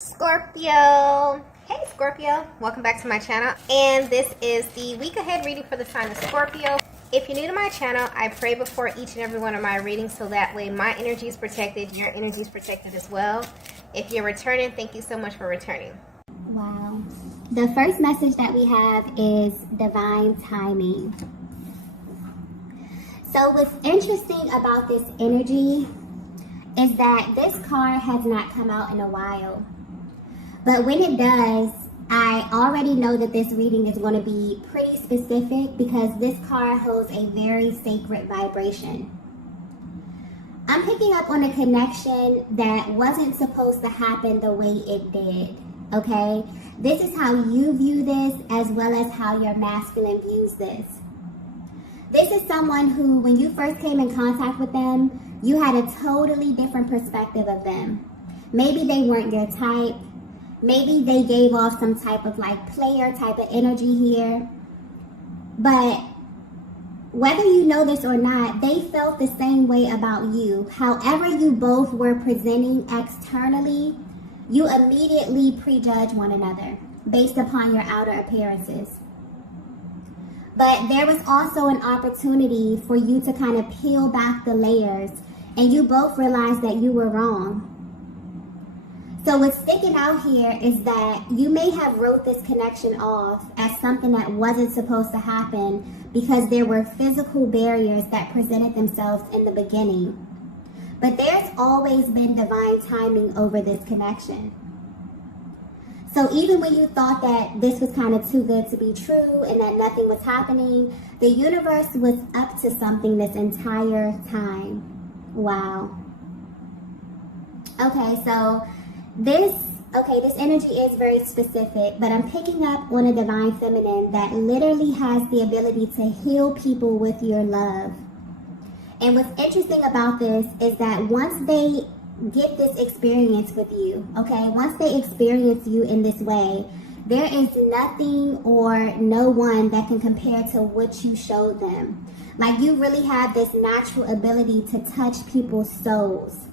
Scorpio. Hey Scorpio, welcome back to my channel, and this is the week ahead reading for the sign of Scorpio. If you're new to my channel, I pray before each and every one of my readings so that way my energy is protected, your energy is protected as well. If you're returning, thank you so much for returning. Wow. The first message that we have is divine timing. So what's interesting about this energy is that this card has not come out in a while. But when it does, I already know that this reading is going to be pretty specific because this card holds a very sacred vibration. I'm picking up on a connection that wasn't supposed to happen the way it did, okay? This is how you view this as well as how your masculine views this. This is someone who, when you first came in contact with them, you had a totally different perspective of them. Maybe they weren't your type. Maybe they gave off some type of like player type of energy here. But whether you know this or not, they felt the same way about you. However you both were presenting externally, you immediately prejudge one another based upon your outer appearances. But there was also an opportunity for you to kind of peel back the layers, and you both realized that you were wrong. So what's sticking out here is that you may have wrote this connection off as something that wasn't supposed to happen because there were physical barriers that presented themselves in the beginning. But there's always been divine timing over this connection. So even when you thought that this was kind of too good to be true and that nothing was happening, the universe was up to something this entire time. Wow. Okay, so this energy is very specific, but I'm picking up on a divine feminine that literally has the ability to heal people with your love. And what's interesting about this is that once they get this experience with you, okay, once they experience you in this way, there is nothing or no one that can compare to what you showed them. Like, you really have this natural ability to touch people's souls.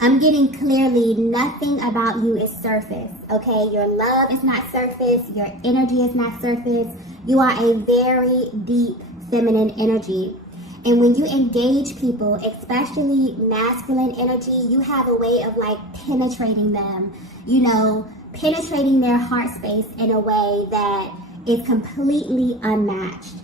I'm getting clearly nothing about you is surface, okay? Your love is not surface. Your energy is not surface. You are a very deep feminine energy. And when you engage people, especially masculine energy, you have a way of like penetrating them, you know, penetrating their heart space in a way that is completely unmatched.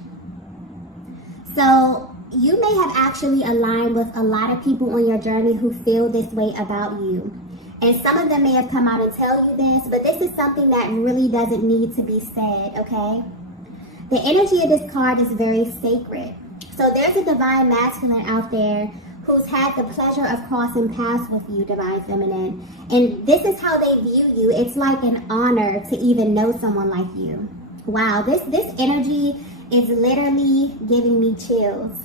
So you may have actually aligned with a lot of people on your journey who feel this way about you. And some of them may have come out and tell you this, but this is something that really doesn't need to be said, okay? The energy of this card is very sacred. So there's a divine masculine out there who's had the pleasure of crossing paths with you, divine feminine. And this is how they view you. It's like an honor to even know someone like you. Wow, this energy is literally giving me chills.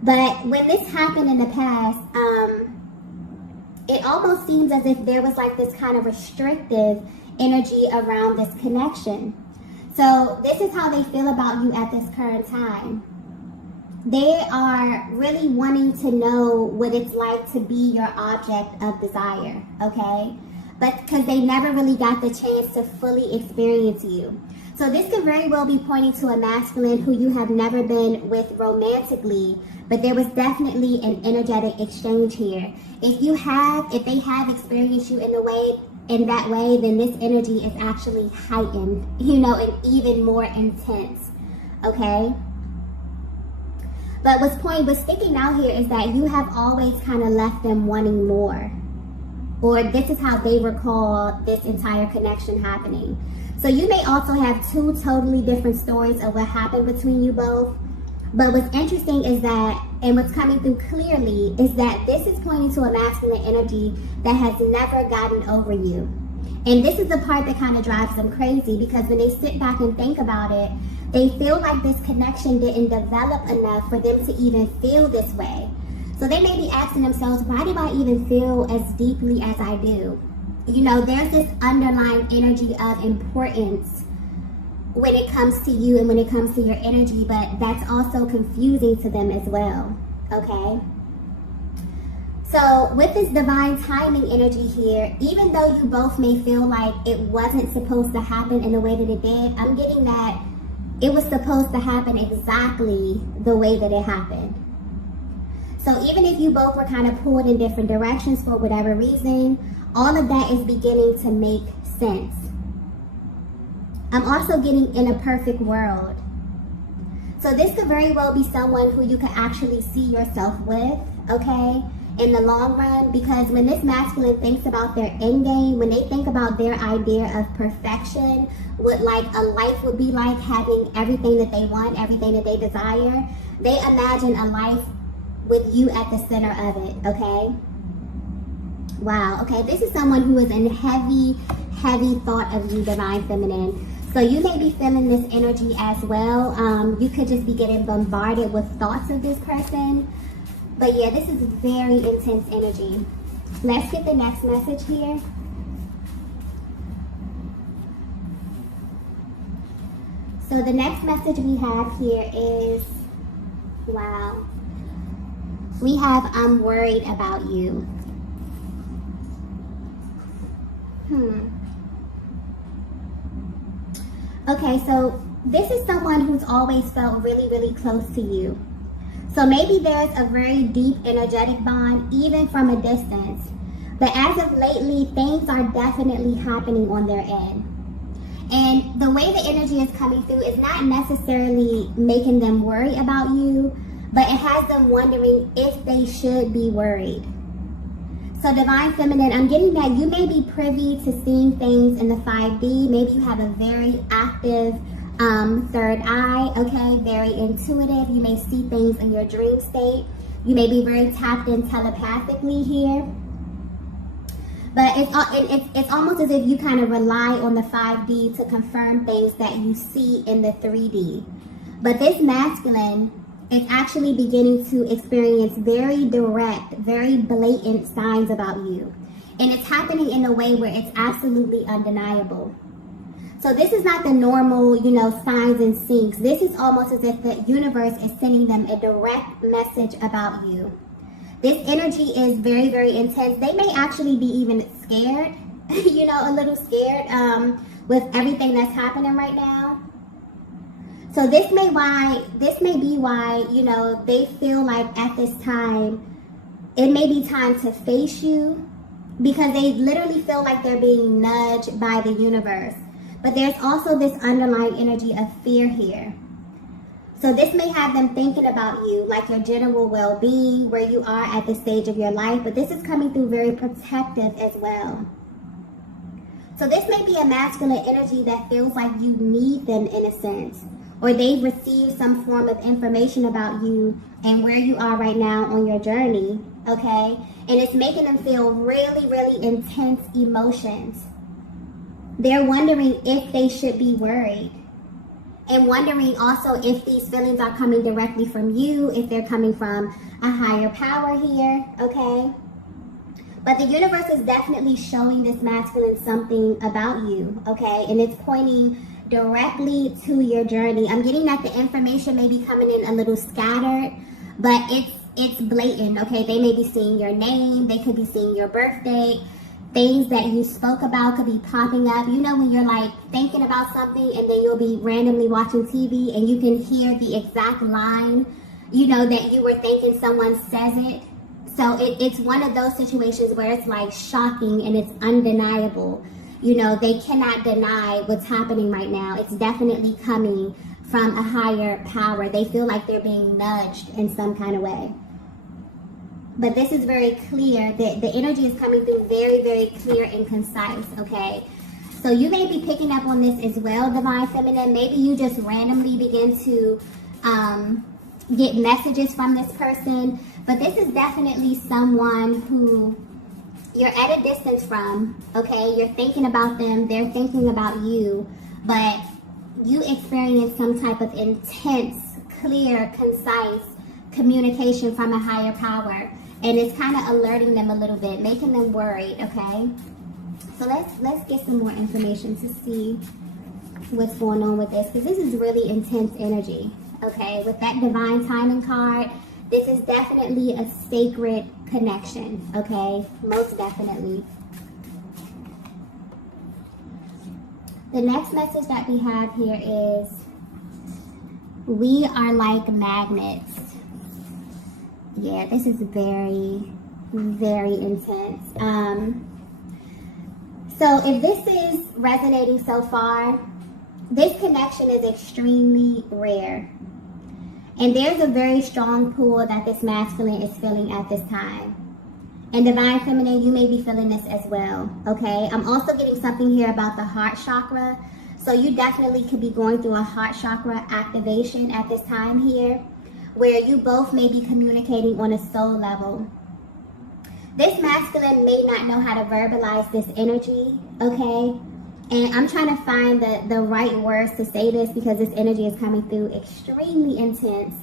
But when this happened in the past, it almost seems as if there was like this kind of restrictive energy around this connection. So this is how they feel about you at this current time. They are really wanting to know what it's like to be your object of desire, okay? But because they never really got the chance to fully experience you. So this could very well be pointing to a masculine who you have never been with romantically, but there was definitely an energetic exchange here. If they have experienced you in that way, then this energy is actually heightened, you know, and even more intense, okay? But what's sticking out here is that you have always kind of left them wanting more. Or this is how they recall this entire connection happening. So you may also have two totally different stories of what happened between you both. But what's interesting is that, and what's coming through clearly, is that this is pointing to a masculine energy that has never gotten over you. And this is the part that kind of drives them crazy, because when they sit back and think about it, they feel like this connection didn't develop enough for them to even feel this way. So they may be asking themselves, why do I even feel as deeply as I do? You know, there's this underlying energy of importance when it comes to you and when it comes to your energy, but that's also confusing to them as well, okay? So with this divine timing energy here, even though you both may feel like it wasn't supposed to happen in the way that it did, I'm getting that it was supposed to happen exactly the way that it happened. So even if you both were kind of pulled in different directions for whatever reason, all of that is beginning to make sense. I'm also getting in a perfect world. So this could very well be someone who you can actually see yourself with, okay, in the long run, because when this masculine thinks about their end game, when they think about their idea of perfection, what like a life would be like, having everything that they want, everything that they desire, they imagine a life with you at the center of it, okay? Wow, okay, this is someone who is in heavy thought of you, divine feminine. So you may be feeling this energy as well. You could just be getting bombarded with thoughts of this person. But yeah, this is very intense energy. Let's get the next message here. So the next message we have here is, wow. We have, I'm worried about you. Okay, so this is someone who's always felt really close to you. So maybe there's a very deep energetic bond, even from a distance. But as of lately, things are definitely happening on their end. And the way the energy is coming through is not necessarily making them worry about you, but it has them wondering if they should be worried. So divine feminine, I'm getting that you may be privy to seeing things in the 5D. Maybe you have a very active third eye, okay, very intuitive. You may see things in your dream state. You may be very tapped in telepathically here. But it's almost as if you kind of rely on the 5D to confirm things that you see in the 3D. But this masculine is actually beginning to experience very direct, very blatant signs about you. And it's happening in a way where it's absolutely undeniable. So this is not the normal, signs and syncs. This is almost as if the universe is sending them a direct message about you. This energy is very intense. They may actually be even scared, a little scared with everything that's happening right now. So this may be why, they feel like at this time, it may be time to face you, because they literally feel like they're being nudged by the universe. But there's also this underlying energy of fear here. So this may have them thinking about you, like your general well-being, where you are at this stage of your life, but this is coming through very protective as well. So this may be a masculine energy that feels like you need them in a sense, or they've received some form of information about you and where you are right now on your journey, okay? And it's making them feel really intense emotions. They're wondering if they should be worried, and wondering also if these feelings are coming directly from you, if they're coming from a higher power here, okay? But the universe is definitely showing this masculine something about you, okay? And it's pointing directly to your journey. I'm getting that the information may be coming in a little scattered, but it's blatant, okay? They may be seeing your name, they could be seeing your birthday. Things that you spoke about could be popping up. When you're like thinking about something and then you'll be randomly watching TV and you can hear the exact line, that you were thinking someone says it. So it's one of those situations where it's like shocking and it's undeniable. They cannot deny what's happening right now. It's definitely coming from a higher power. They feel like they're being nudged in some kind of way. But this is very clear. The energy is coming through very clear and concise, okay? So you may be picking up on this as well, divine feminine. Maybe you just randomly begin to get messages from this person. But this is definitely someone who you're at a distance from, okay? You're thinking about them. They're thinking about you. But you experience some type of intense, clear, concise communication from a higher power. And it's kind of alerting them a little bit, making them worried, okay? So let's get some more information to see what's going on with this, because this is really intense energy, okay? With that divine timing card, this is definitely a sacred connection, okay? Most definitely. The next message that we have here is, we are like magnets. Yeah, this is very, very intense. So if this is resonating so far, this connection is extremely rare. And there's a very strong pull that this masculine is feeling at this time. And divine feminine, you may be feeling this as well, okay? I'm also getting something here about the heart chakra. So you definitely could be going through a heart chakra activation at this time here, where you both may be communicating on a soul level. This masculine may not know how to verbalize this energy, okay? And I'm trying to find the right words to say this because this energy is coming through extremely intense.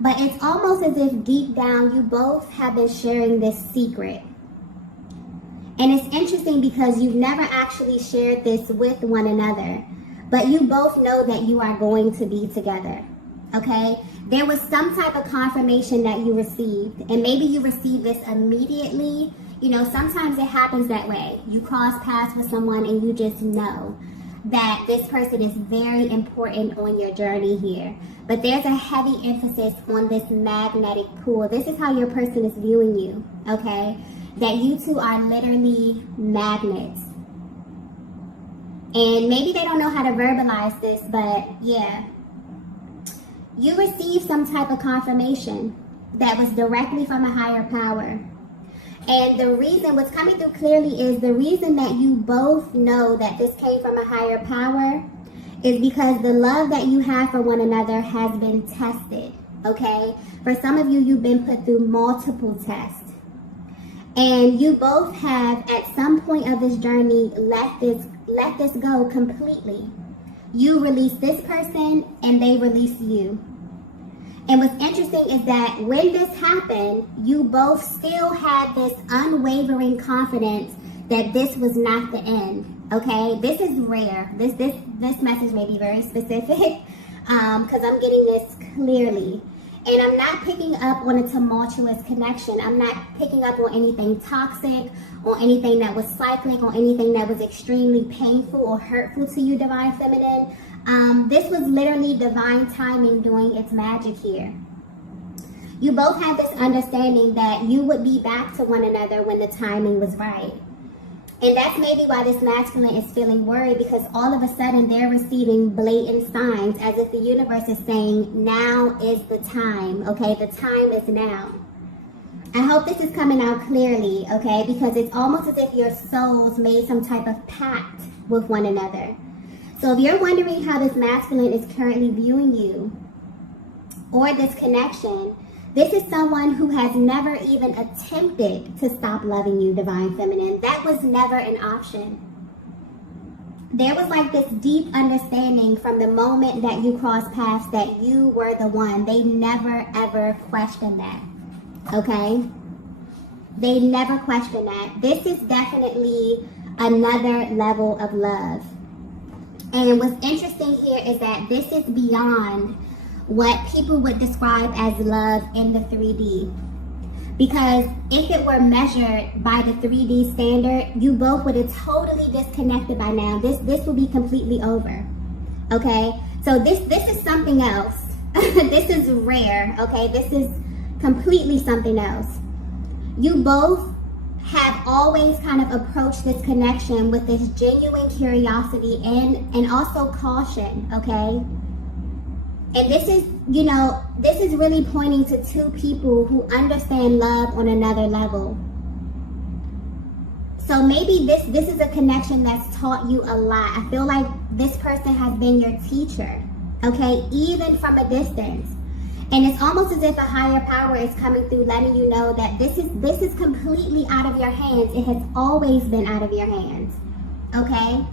But it's almost as if deep down you both have been sharing this secret. And it's interesting because you've never actually shared this with one another. But you both know that you are going to be together, okay? There was some type of confirmation that you received. And maybe you received this immediately. You know, sometimes it happens that way. You cross paths with someone and you just know that this person is very important on your journey here. But there's a heavy emphasis on this magnetic pull. This is how your person is viewing you, okay? That you two are literally magnets. And maybe they don't know how to verbalize this, but yeah. You received some type of confirmation that was directly from a higher power. And the reason, what's coming through clearly is the reason that you both know that this came from a higher power is because the love that you have for one another has been tested, okay? For some of you, you've been put through multiple tests. And you both have, at some point of this journey, let this go completely. You release this person and they release you. And what's interesting is that when this happened, you both still had this unwavering confidence that this was not the end, okay? This is rare. This message may be very specific because I'm getting this clearly. And I'm not picking up on a tumultuous connection. I'm not picking up on anything toxic, or anything that was cyclic, or anything that was extremely painful or hurtful to you, divine feminine. This was literally divine timing doing its magic here. You both had this understanding that you would be back to one another when the timing was right. And that's maybe why this masculine is feeling worried, because all of a sudden they're receiving blatant signs as if the universe is saying, now is the time, okay? The time is now. I hope this is coming out clearly, okay? Because it's almost as if your souls made some type of pact with one another. So if you're wondering how this masculine is currently viewing you or this connection, this is someone who has never even attempted to stop loving you, divine feminine. That was never an option. There was like this deep understanding from the moment that you crossed paths that you were the one. They never ever questioned that, okay? They never questioned that. This is definitely another level of love. And what's interesting here is that this is beyond what people would describe as love in the 3D. Because if it were measured by the 3D standard, you both would have totally disconnected by now. This would be completely over, okay? So this is something else. This is rare, okay? This is completely something else. You both have always kind of approached this connection with this genuine curiosity and also caution, okay? And this is, you know, this is really pointing to two people who understand love on another level. So maybe this is a connection that's taught you a lot. I feel like this person has been your teacher, okay, even from a distance. And it's almost as if a higher power is coming through, letting you know that this is completely out of your hands. It has always been out of your hands, okay?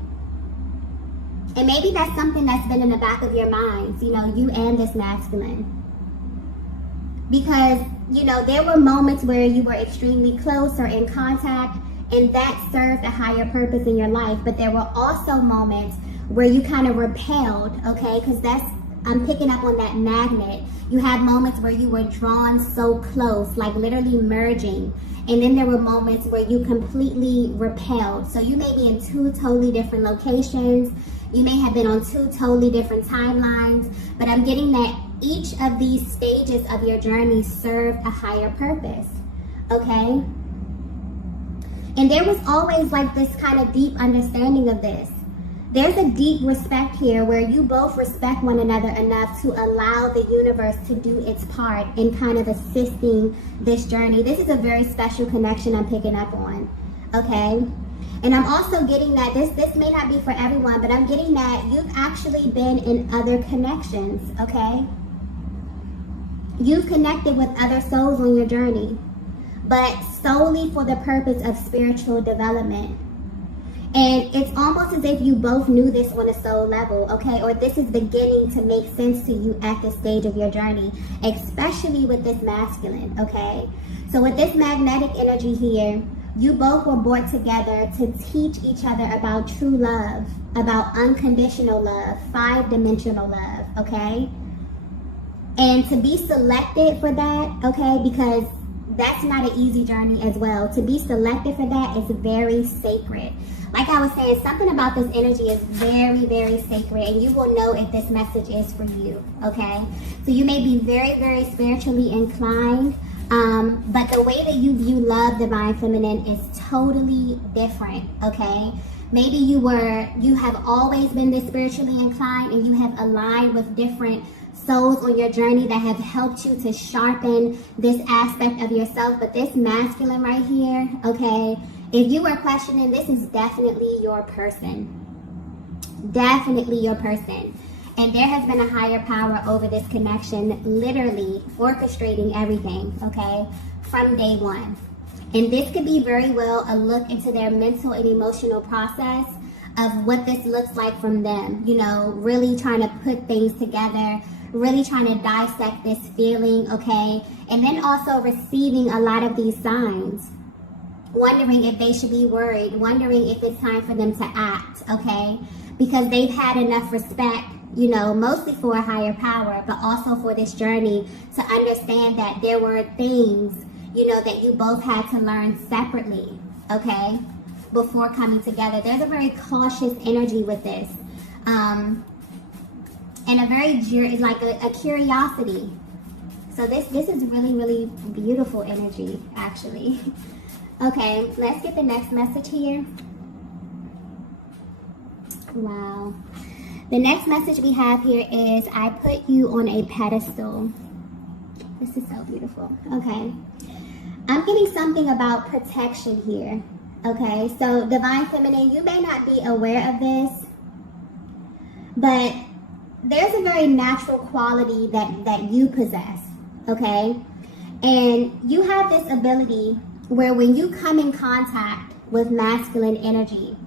And maybe that's something that's been in the back of your minds, you know, you and this masculine. Because, you know, there were moments where you were extremely close or in contact, and that served a higher purpose in your life. But there were also moments where you kind of repelled, okay? Because that's I'm picking up on that magnet. You had moments where you were drawn so close, like literally merging. And then there were moments where you completely repelled. So you may be in two totally different locations. You may have been on two totally different timelines. But I'm getting that each of these stages of your journey served a higher purpose. Okay? And there was always like this kind of deep understanding of this. There's a deep respect here where you both respect one another enough to allow the universe to do its part in kind of assisting this journey. This is a very special connection I'm picking up on, okay? And I'm also getting that this may not be for everyone, but I'm getting that you've actually been in other connections, okay? You've connected with other souls on your journey, but solely for the purpose of spiritual development. And it's almost as if you both knew this on a soul level, okay? Or this is beginning to make sense to you at this stage of your journey, especially with this masculine, okay? So with this magnetic energy here, you both were brought together to teach each other about true love, about unconditional love, 5-dimensional love, okay? And to be selected for that, okay, because that's not an easy journey as well. To be selected for that is very sacred. Like I was saying, something about this energy is very, very sacred, and you will know if this message is for you, okay? So you may be very, very spiritually inclined, but the way that you view love, divine feminine, is totally different, okay? Maybe you have always been this spiritually inclined, and you have aligned with different souls on your journey that have helped you to sharpen this aspect of yourself. But this masculine right here, okay, if you were questioning, this is definitely your person. Definitely your person. And there has been a higher power over this connection, literally orchestrating everything, okay, from day one. And this could be very well a look into their mental and emotional process of what this looks like from them. You know, really trying to put things together, really trying to dissect this feeling, okay? And then also receiving a lot of these signs. Wondering if they should be worried, wondering if it's time for them to act, okay? Because they've had enough respect, you know, mostly for a higher power, but also for this journey to understand that there were things, you know, that you both had to learn separately, okay, before coming together. There's a very cautious energy with this, and a very, like a curiosity. So this is really, really beautiful energy, actually. Okay, let's get the next message here. Wow. The next message we have here is, I put you on a pedestal. This is so beautiful. Okay. I'm getting something about protection here. Okay, so divine feminine, you may not be aware of this, but there's a very natural quality that you possess. Okay, and you have this ability where when you come in contact with masculine energy,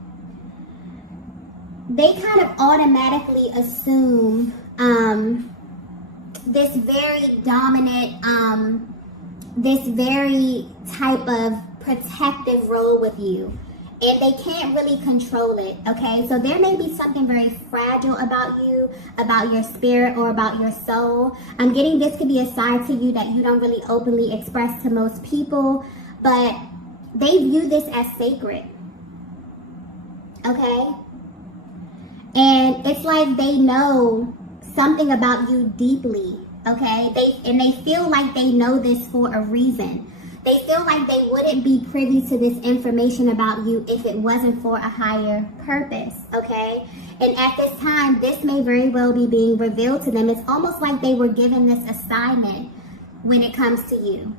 they kind of automatically assume this very dominant, this very type of protective role with you. And they can't really control it, okay? So there may be something very fragile about you, about your spirit, or about your soul. I'm getting this could be a side to you that you don't really openly express to most people, but they view this as sacred, okay? And it's like they know something about you deeply, okay? They feel like they know this for a reason. They feel like they wouldn't be privy to this information about you if it wasn't for a higher purpose, okay? And at this time, this may very well be being revealed to them. It's almost like they were given this assignment when it comes to you.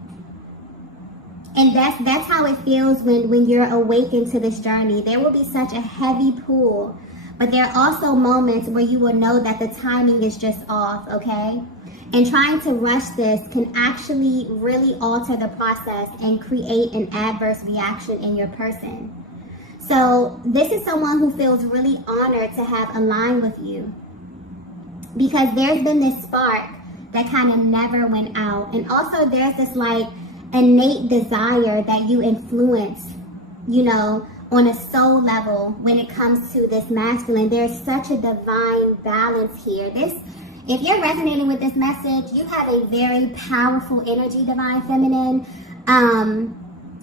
And that's how it feels when you're awakened to this journey. There will be such a heavy pull, but there are also moments where you will know that the timing is just off, okay? And trying to rush this can actually really alter the process and create an adverse reaction in your person. So this is someone who feels really honored to have aligned with you, because there's been this spark that kind of never went out. And also there's this like innate desire that you influence, you know, on a soul level when it comes to this masculine. There's such a divine balance here. This, If you're resonating with this message, you have a very powerful energy, Divine Feminine,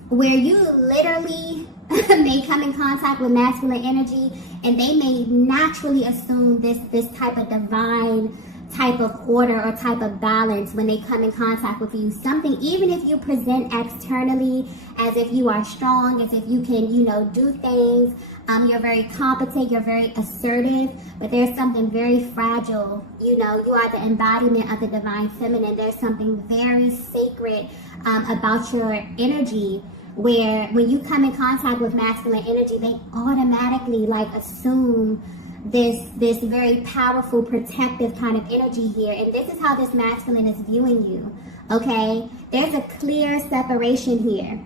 where you literally may come in contact with masculine energy, and they may naturally assume this type of divine type of order or type of balance when they come in contact with you. Something, even if you present externally as if you are strong, as if you can, do things, you're very competent, you're very assertive, but there's something very fragile. You are the embodiment of the Divine Feminine. There's something very sacred about your energy, where when you come in contact with masculine energy, they automatically assume this very powerful protective kind of energy here. And this is how this masculine is viewing you. Okay, there's a clear separation here.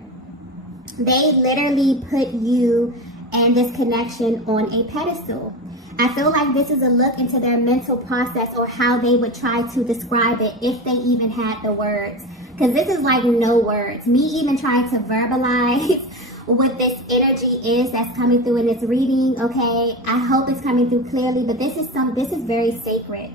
They literally put you and this connection on a pedestal. I feel like this is a look into their mental process, or how they would try to describe it if they even had the words. Because this is no words. Me even trying to verbalize what this energy is that's coming through in this reading, okay? I hope it's coming through clearly, but this is very sacred.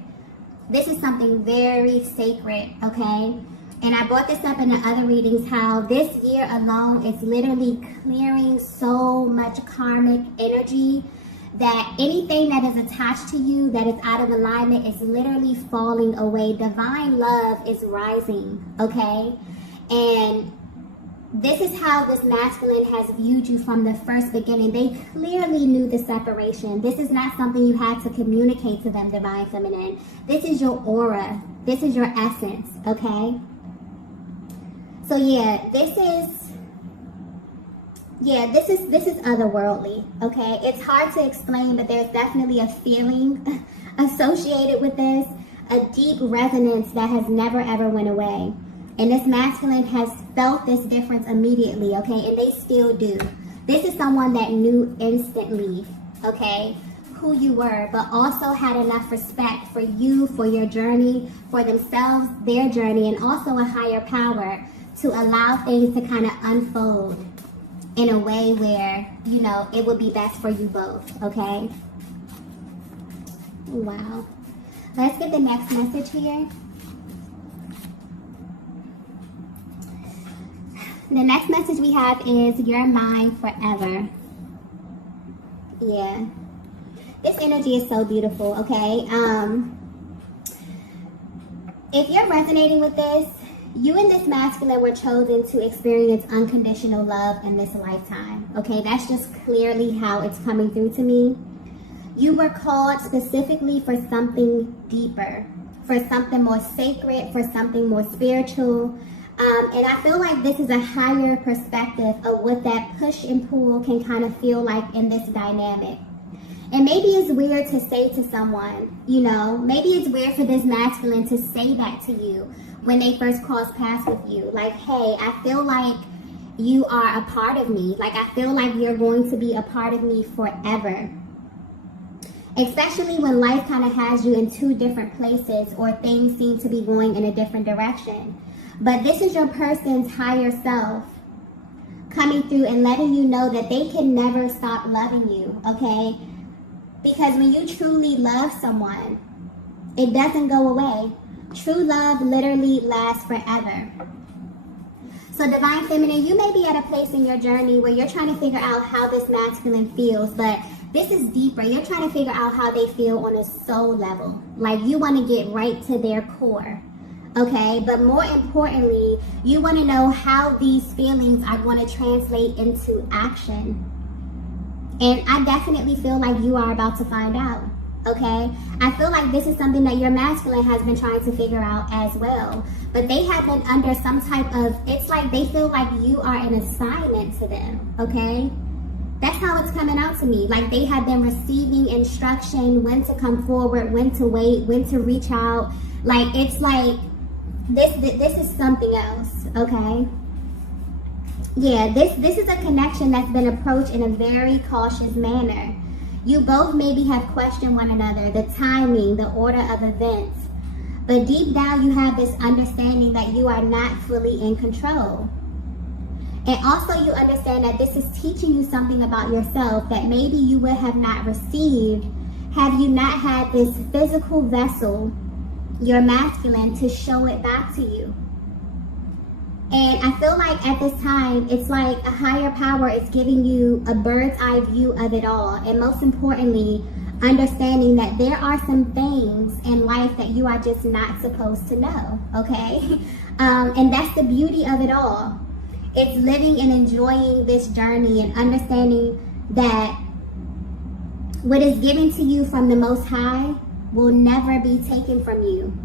This is something very sacred, okay? And I brought this up in the other readings, how this year alone is literally clearing so much karmic energy, that anything that is attached to you that is out of alignment is literally falling away. Divine love is rising, okay? And this is how this masculine has viewed you from the first beginning. They clearly knew the separation. This is not something you had to communicate to them, Divine Feminine. This is your aura. This is your essence, okay? So this is otherworldly, okay? It's hard to explain, but there's definitely a feeling associated with this, a deep resonance that has never ever went away. And this masculine has felt this difference immediately, okay? And they still do. This is someone that knew instantly, okay, who you were, but also had enough respect for you, for your journey, for themselves, their journey, and also a higher power to allow things to kind of unfold in a way where, it would be best for you both, okay? Wow. Let's get the next message here. The next message we have is, you're mine forever. Yeah. This energy is so beautiful, okay? If you're resonating with this, you and this masculine were chosen to experience unconditional love in this lifetime, okay? That's just clearly how it's coming through to me. You were called specifically for something deeper, for something more sacred, for something more spiritual. And I feel like this is a higher perspective of what that push and pull can kind of feel like in this dynamic. And maybe it's weird to say to someone, maybe it's weird for this masculine to say that to you when they first cross paths with you. Like, hey, I feel like you are a part of me. Like, I feel like you're going to be a part of me forever. Especially when life kind of has you in two different places, or things seem to be going in a different direction. But this is your person's higher self coming through and letting you know that they can never stop loving you, okay? Because when you truly love someone, it doesn't go away. True love literally lasts forever. So Divine Feminine, you may be at a place in your journey where you're trying to figure out how this masculine feels, but this is deeper. You're trying to figure out how they feel on a soul level. Like, you want to get right to their core. Okay, but more importantly, you want to know how these feelings are going to translate into action. And I definitely feel like you are about to find out. Okay, I feel like this is something that your masculine has been trying to figure out as well. But they have been under some type of, it's like they feel like you are an assignment to them. Okay, that's how it's coming out to me. Like, they have been receiving instruction, when to come forward, when to wait, when to reach out. Like, it's like, this is something else, okay? Yeah, this is a connection that's been approached in a very cautious manner. You both maybe have questioned one another, the timing, the order of events. But deep down, you have this understanding that you are not fully in control. And also, you understand that this is teaching you something about yourself that maybe you would have not received had you not had this physical vessel your masculine to show it back to you. And I feel like at this time, it's like a higher power is giving you a bird's eye view of it all. And most importantly, understanding that there are some things in life that you are just not supposed to know, okay? And that's the beauty of it all. It's living and enjoying this journey and understanding that what is given to you from the Most High will never be taken from you.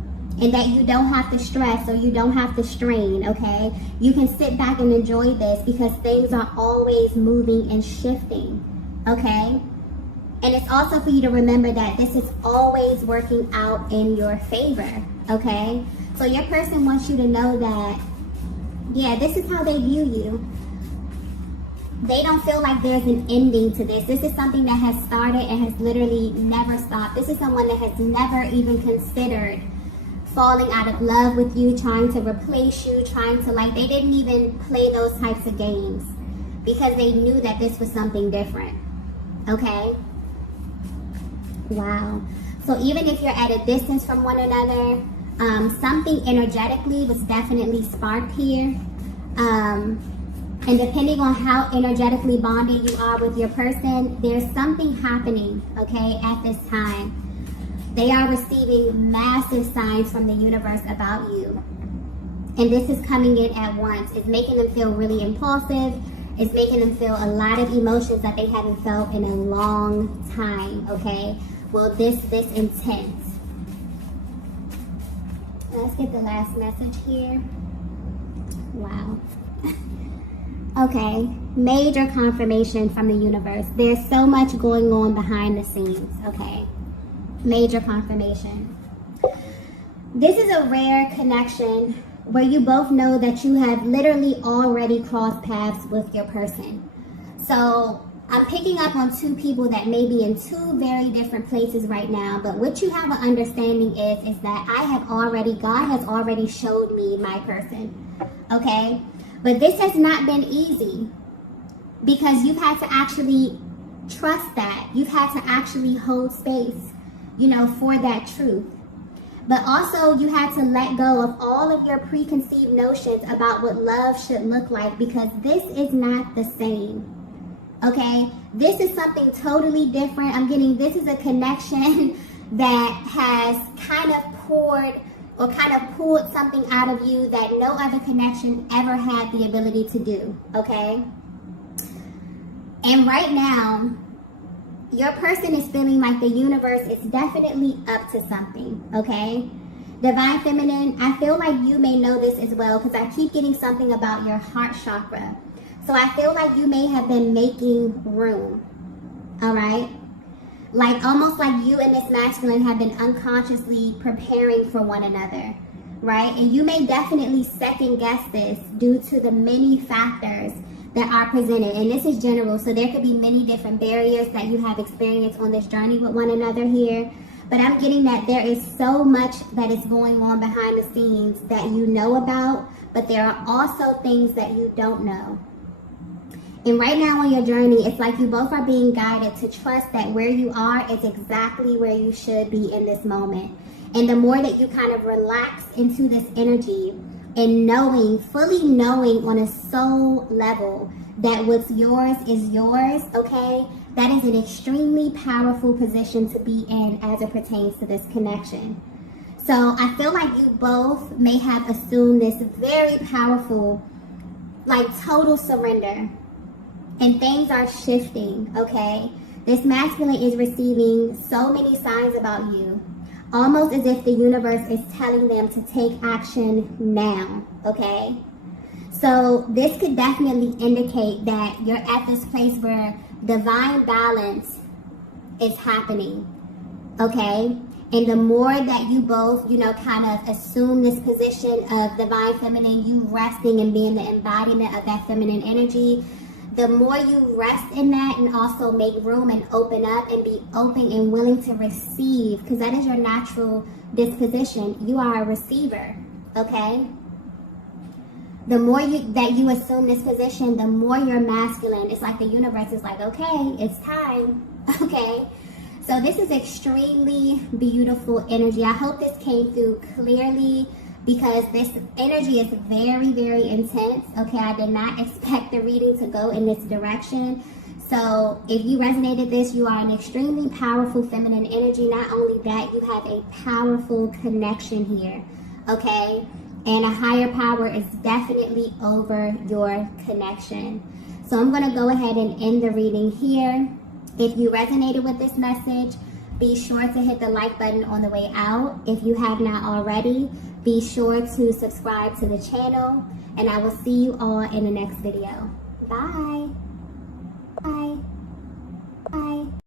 And that you don't have to stress or you don't have to strain, okay? You can sit back and enjoy this because things are always moving and shifting, okay? And it's also for you to remember that this is always working out in your favor, okay? So your person wants you to know that, yeah, this is how they view you. They don't feel like there's an ending to this. This is something that has started and has literally never stopped. This is someone that has never even considered falling out of love with you, trying to replace you, they didn't even play those types of games because they knew that this was something different, okay? Wow. So even if you're at a distance from one another, something energetically was definitely sparked here. And depending on how energetically bonded you are with your person, there's something happening, okay, at this time. They are receiving massive signs from the universe about you. And this is coming in at once. It's making them feel really impulsive. It's making them feel a lot of emotions that they haven't felt in a long time, okay? Well, this intense. Let's get the last message here. Wow. Okay, major confirmation from the universe. There's so much going on behind the scenes, okay? Major confirmation. This is a rare connection where you both know that you have literally already crossed paths with your person. So I'm picking up on two people that may be in two very different places right now, but what you have an understanding is that God has already showed me my person, okay? But this has not been easy because you've had to actually trust that. You've had to actually hold space, for that truth. But also you had to let go of all of your preconceived notions about what love should look like because this is not the same, okay? This is something totally different. This is a connection that has kind of pulled something out of you that no other connection ever had the ability to do, okay? And right now, your person is feeling like the universe is definitely up to something, okay? Divine Feminine, I feel like you may know this as well because I keep getting something about your heart chakra. So I feel like you may have been making room, all right? Like almost like you and this masculine have been unconsciously preparing for one another, right? And you may definitely second guess this due to the many factors that are presented. And this is general, so there could be many different barriers that you have experienced on this journey with one another here. But I'm getting that there is so much that is going on behind the scenes that you know about, but there are also things that you don't know. And right now on your journey, it's like you both are being guided to trust that where you are is exactly where you should be in this moment. And the more that you kind of relax into this energy and fully knowing on a soul level that what's yours is yours, okay, that is an extremely powerful position to be in as it pertains to this connection. So I feel like you both may have assumed this very powerful, like total surrender. And things are shifting, okay? This masculine is receiving so many signs about you, almost as if the universe is telling them to take action now, okay? So this could definitely indicate that you're at this place where divine balance is happening, okay? And the more that you both, kind of assume this position of divine feminine, you resting and being the embodiment of that feminine energy, the more you rest in that and also make room and open up and be open and willing to receive, because that is your natural disposition. You are a receiver, okay? The more that you assume this position, the more you're masculine. It's like the universe is like, okay, it's time, okay? So this is extremely beautiful energy. I hope this came through clearly because this energy is very, very intense. Okay, I did not expect the reading to go in this direction. So if you resonated this, you are an extremely powerful feminine energy. Not only that, you have a powerful connection here, okay? And a higher power is definitely over your connection. So I'm going to go ahead and end the reading here. If you resonated with this message, be sure to hit the like button on the way out. If you have not already, be sure to subscribe to the channel. And I will see you all in the next video. Bye.